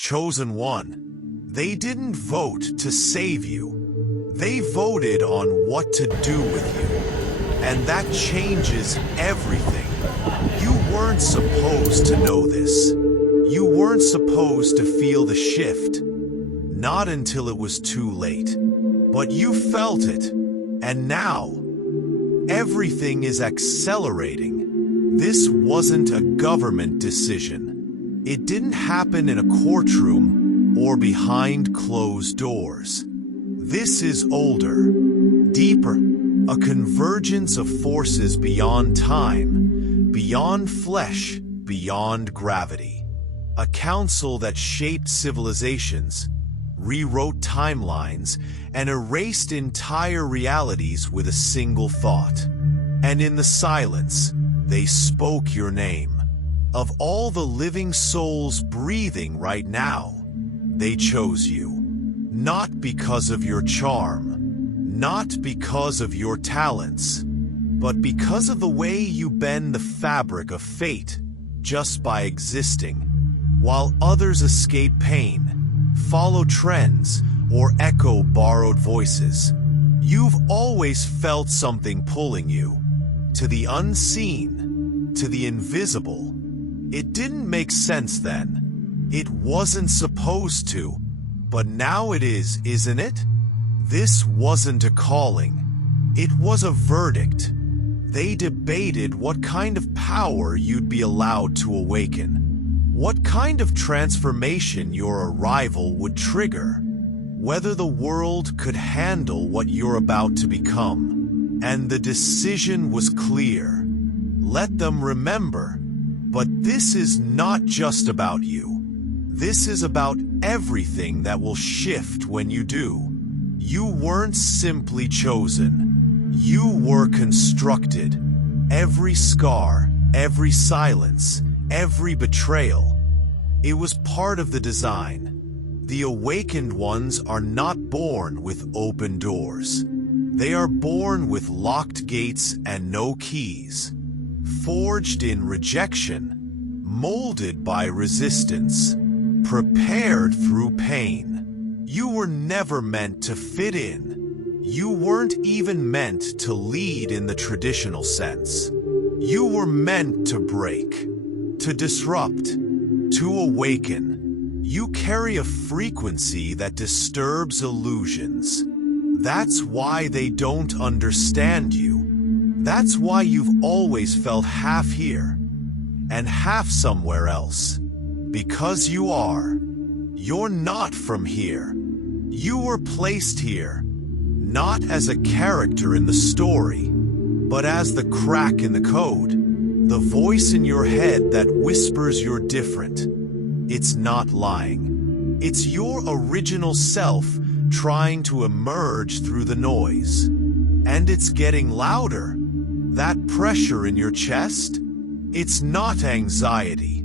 chosen one. They didn't vote to save you. They voted on what to do with you. And that changes everything. You weren't supposed to know this. You weren't supposed to feel the shift. Not until it was too late. But you felt it. And now, everything is accelerating. This wasn't a government decision. It didn't happen in a courtroom or behind closed doors. This is older, deeper, a convergence of forces beyond time, beyond flesh, beyond gravity. A council that shaped civilizations, rewrote timelines, and erased entire realities with a single thought. And in the silence, they spoke your name. Of all the living souls breathing right now, they chose you. Not because of your charm, not because of your talents, but because of the way you bend the fabric of fate just by existing. While others escape pain, follow trends, or echo borrowed voices, you've always felt something pulling you. To the unseen, to the invisible. It didn't make sense then. It wasn't supposed to. But now it is, isn't it? This wasn't a calling. It was a verdict. They debated what kind of power you'd be allowed to awaken. What kind of transformation your arrival would trigger. Whether the world could handle what you're about to become. And the decision was clear. Let them remember. But this is not just about you. This is about everything that will shift when you do. You weren't simply chosen. You were constructed. Every scar, every silence, every betrayal. It was part of the design. The awakened ones are not born with open doors. They are born with locked gates and no keys. Forged in rejection, molded by resistance. Prepared through pain. You were never meant to fit in. You weren't even meant to lead in the traditional sense. You were meant to break, to disrupt, to awaken. You carry a frequency that disturbs illusions. That's why they don't understand you. That's why you've always felt half here and half somewhere else. Because you are. You're not from here. You were placed here, not as a character in the story, but as the crack in the code, the voice in your head that whispers you're different. It's not lying. It's your original self trying to emerge through the noise. And it's getting louder. That pressure in your chest, it's not anxiety.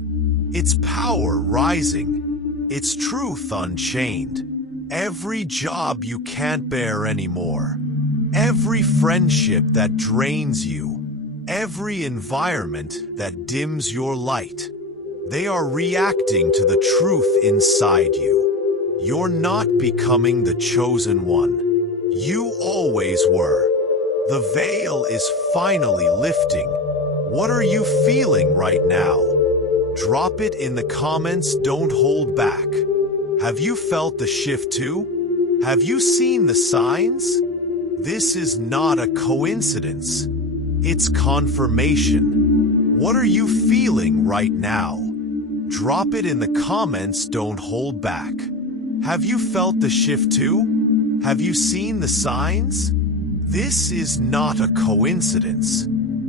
It's power rising. It's truth unchained. Every job you can't bear anymore. Every friendship that drains you. Every environment that dims your light. They are reacting to the truth inside you. You're not becoming the chosen one. You always were. The veil is finally lifting. What are you feeling right now? Drop it in the comments, don't hold back. Have you felt the shift too? Have you seen the signs? This is not a coincidence. It's confirmation. What are you feeling right now? Drop it in the comments, don't hold back. Have you felt the shift too? Have you seen the signs? This is not a coincidence.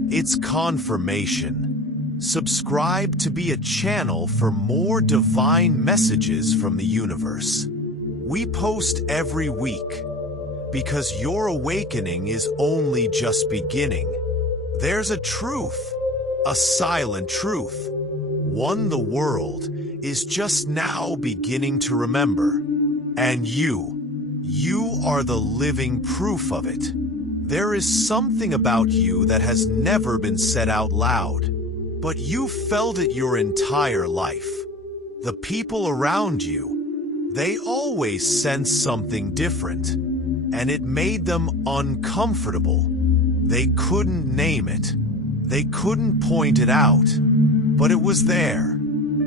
It's confirmation. Subscribe to be a channel for more divine messages from the universe. We post every week because your awakening is only just beginning. There's a truth, a silent truth, one the world is just now beginning to remember. And you are the living proof of it. There is something about you that has never been said out loud. But you felt it your entire life. The people around you, they always sensed something different, and it made them uncomfortable. They couldn't name it. They couldn't point it out, but it was there,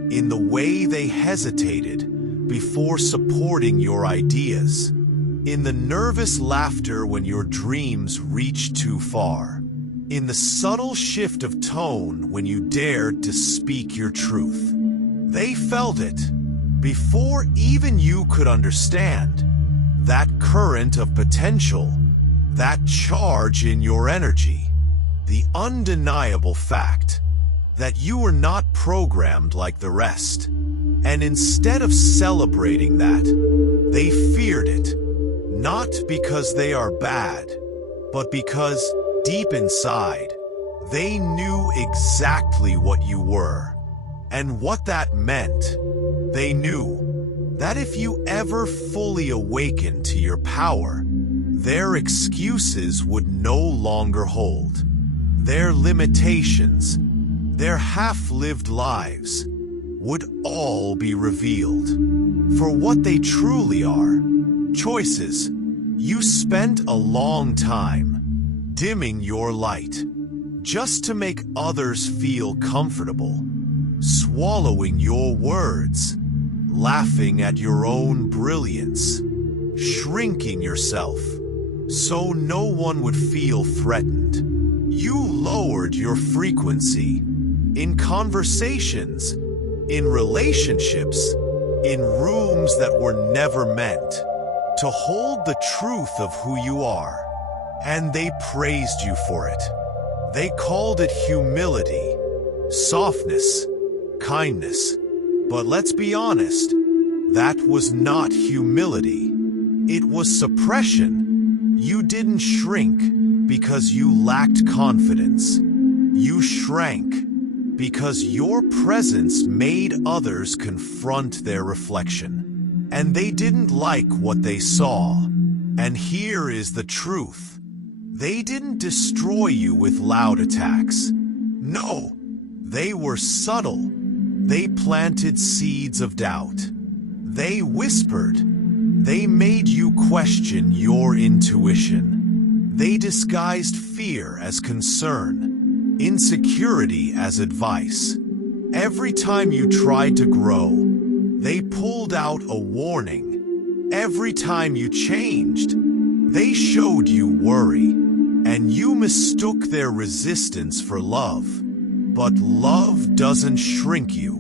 in the way they hesitated before supporting your ideas, in the nervous laughter when your dreams reached too far, in the subtle shift of tone when you dared to speak your truth. They felt it, before even you could understand, that current of potential, that charge in your energy, the undeniable fact that you were not programmed like the rest. And instead of celebrating that, they feared it, not because they are bad, but because, deep inside, they knew exactly what you were, and what that meant. They knew that if you ever fully awakened to your power, their excuses would no longer hold. Their limitations, their half-lived lives, would all be revealed for what they truly are. Choices. You spent a long time dimming your light just to make others feel comfortable, swallowing your words, laughing at your own brilliance, shrinking yourself so no one would feel threatened. You lowered your frequency in conversations, in relationships, in rooms that were never meant to hold the truth of who you are. And they praised you for it. They called it humility, softness, kindness. But let's be honest, that was not humility. It was suppression. You didn't shrink because you lacked confidence. You shrank because your presence made others confront their reflection. And they didn't like what they saw. And here is the truth. They didn't destroy you with loud attacks. No, they were subtle. They planted seeds of doubt. They whispered. They made you question your intuition. They disguised fear as concern, insecurity as advice. Every time you tried to grow, they pulled out a warning. Every time you changed, they showed you worry, and you mistook their resistance for love. But love doesn't shrink you.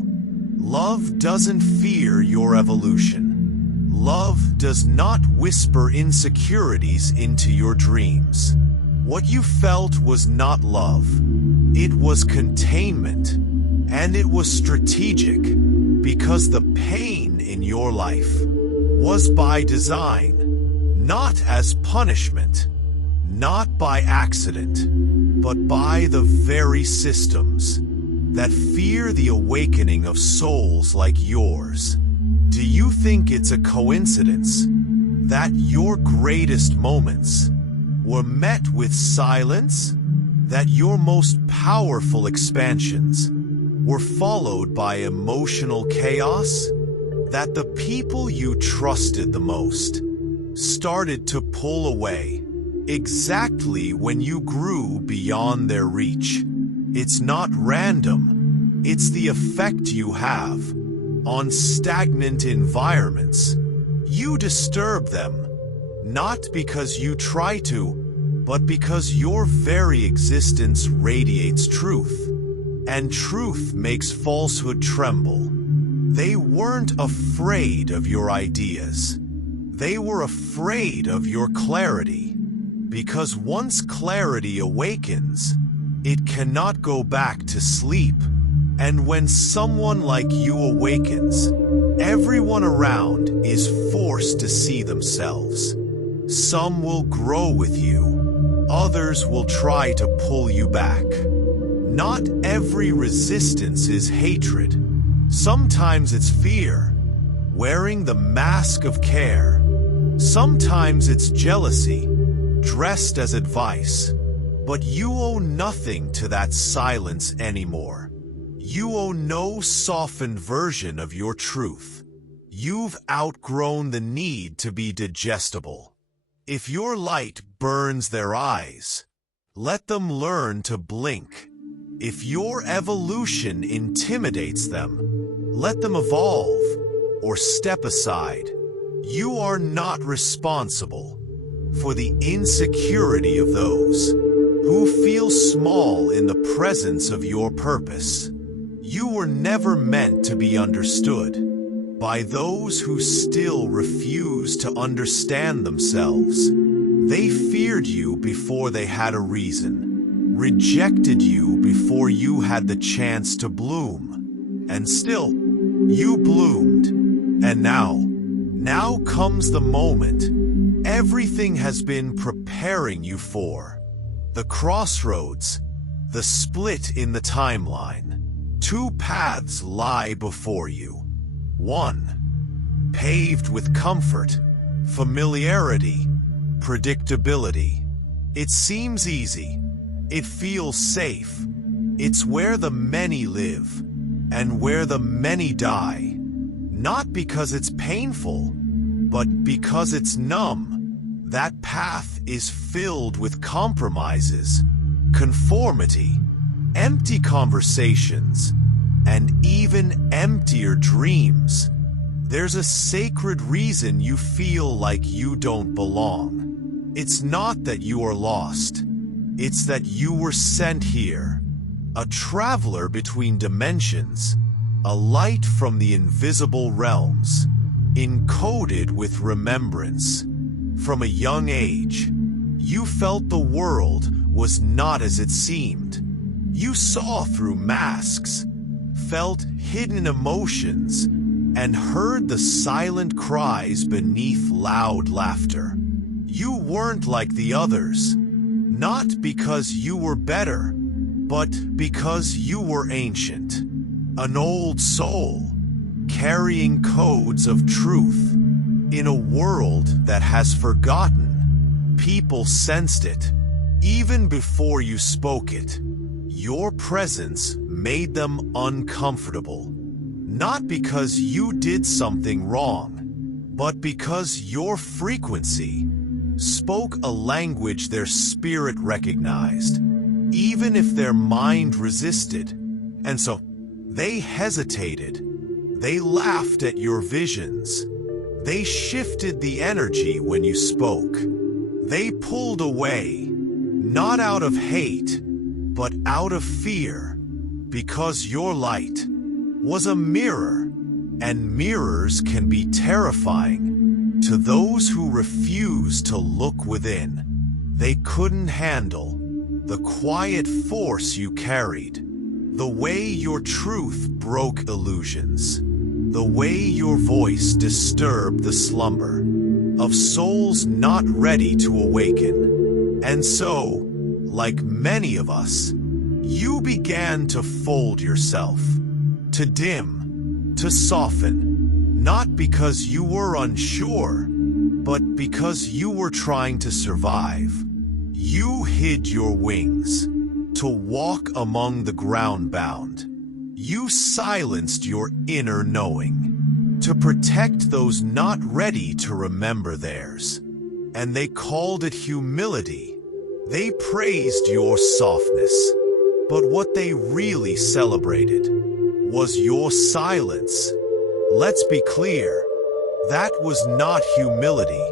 Love doesn't fear your evolution. Love does not whisper insecurities into your dreams. What you felt was not love. It was containment, and it was strategic, because the pain in your life was by design, not as punishment, not by accident, but by the very systems that fear the awakening of souls like yours. Do you think it's a coincidence that your greatest moments were met with silence? That your most powerful expansions were followed by emotional chaos? That the people you trusted the most started to pull away exactly when you grew beyond their reach? It's not random. It's the effect you have on stagnant environments. You disturb them, not because you try to, but because your very existence radiates truth, and truth makes falsehood tremble. They weren't afraid of your ideas. They were afraid of your clarity, because once clarity awakens, it cannot go back to sleep. And when someone like you awakens, everyone around is forced to see themselves. Some will grow with you. Others will try to pull you back. Not every resistance is hatred. Sometimes it's fear, wearing the mask of care. Sometimes it's jealousy, dressed as advice. But you owe nothing to that silence anymore. You owe no softened version of your truth. You've outgrown the need to be digestible. If your light burns their eyes, let them learn to blink. If your evolution intimidates them, let them evolve or step aside. You are not responsible for the insecurity of those who feel small in the presence of your purpose. You were never meant to be understood by those who still refuse to understand themselves. They feared you before they had a reason, rejected you before you had the chance to bloom. And still, you bloomed. And now comes the moment everything has been preparing you for. The crossroads, the split in the timeline. Two paths lie before you. One, paved with comfort, familiarity, predictability. It seems easy. It feels safe. It's where the many live and where the many die. Not because it's painful, but because it's numb. That path is filled with compromises, conformity, empty conversations, and even emptier dreams. There's a sacred reason you feel like you don't belong. It's not that you are lost. It's that you were sent here. A traveler between dimensions, a light from the invisible realms, encoded with remembrance. From a young age, you felt the world was not as it seemed. You saw through masks, felt hidden emotions, and heard the silent cries beneath loud laughter. You weren't like the others, not because you were better, but because you were ancient. An old soul, carrying codes of truth. In a world that has forgotten, people sensed it. Even before you spoke it, your presence made them uncomfortable. Not because you did something wrong, but because your frequency spoke a language their spirit recognized, even if their mind resisted. And so, they hesitated. They laughed at your visions. They shifted the energy when you spoke. They pulled away, not out of hate, but out of fear, because your light was a mirror, and mirrors can be terrifying to those who refuse to look within. They couldn't handle the quiet force you carried, the way your truth broke illusions, the way your voice disturbed the slumber of souls not ready to awaken. And so, like many of us, you began to fold yourself, to dim, to soften, not because you were unsure, but because you were trying to survive. You hid your wings to walk among the ground-bound. You silenced your inner knowing to protect those not ready to remember theirs. And they called it humility. They praised your softness. But what they really celebrated was your silence. Let's be clear, that was not humility.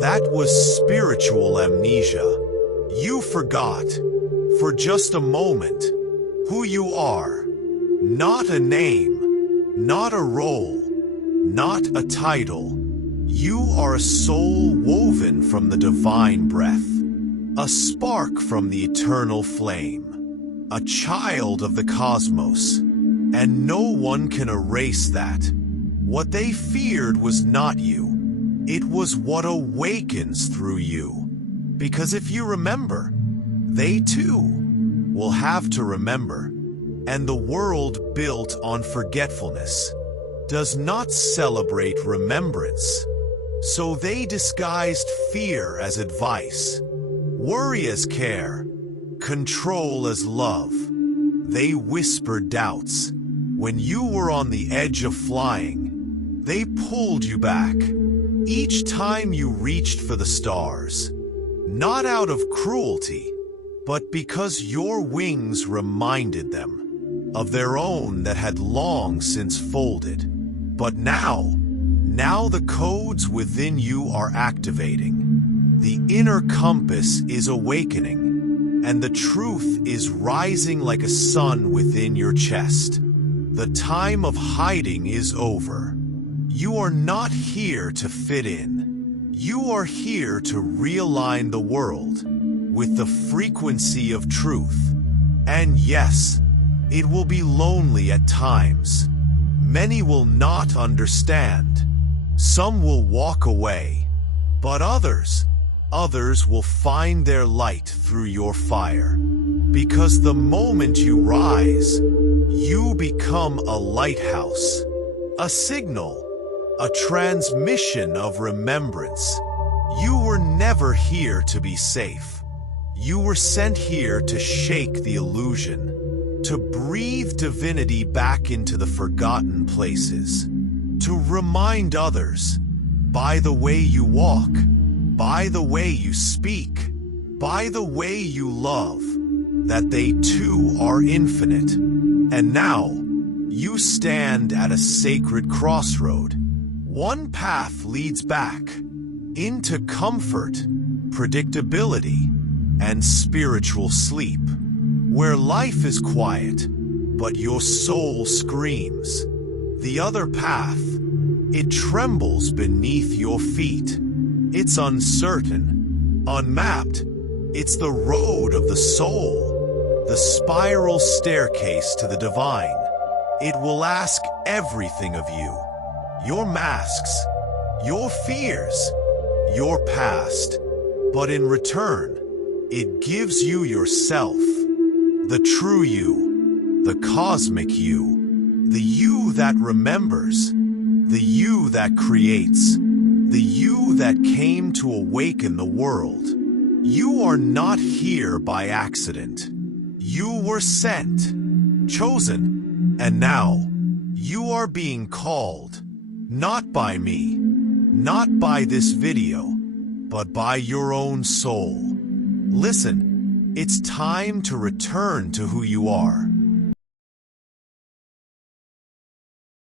That was spiritual amnesia. You forgot, for just a moment, who you are. Not a name, not a role, not a title. You are a soul woven from the divine breath, a spark from the eternal flame, a child of the cosmos, and no one can erase that. What they feared was not you. It was what awakens through you. Because if you remember, they too will have to remember. And the world built on forgetfulness does not celebrate remembrance. So they disguised fear as advice, worry as care, control as love. They whispered doubts. When you were on the edge of flying, they pulled you back. Each time you reached for the stars, not out of cruelty, but because your wings reminded them of their own that had long since folded. But now the codes within you are activating. The inner compass is awakening, and the truth is rising like a sun within your chest. The time of hiding is over. You are not here to fit in. You are here to realign the world with the frequency of truth. And yes, it will be lonely at times. Many will not understand. Some will walk away. But others will find their light through your fire. Because the moment you rise, you become a lighthouse, a signal, a transmission of remembrance. You were never here to be safe. You were sent here to shake the illusion, to breathe divinity back into the forgotten places, to remind others, by the way you walk, by the way you speak, by the way you love, that they too are infinite. And now, you stand at a sacred crossroad. One path leads back into comfort, predictability, and spiritual sleep, where life is quiet, but your soul screams. The other path, it trembles beneath your feet. It's uncertain, unmapped. It's the road of the soul, the spiral staircase to the divine. It will ask everything of you. Your masks, your fears, your past. But in return, it gives you yourself, the true you, the cosmic you, the you that remembers, the you that creates, the you that came to awaken the world. You are not here by accident. You were sent, chosen, and now you are being called, not by me, not by this video, but by your own soul. Listen, it's time to return to who you are.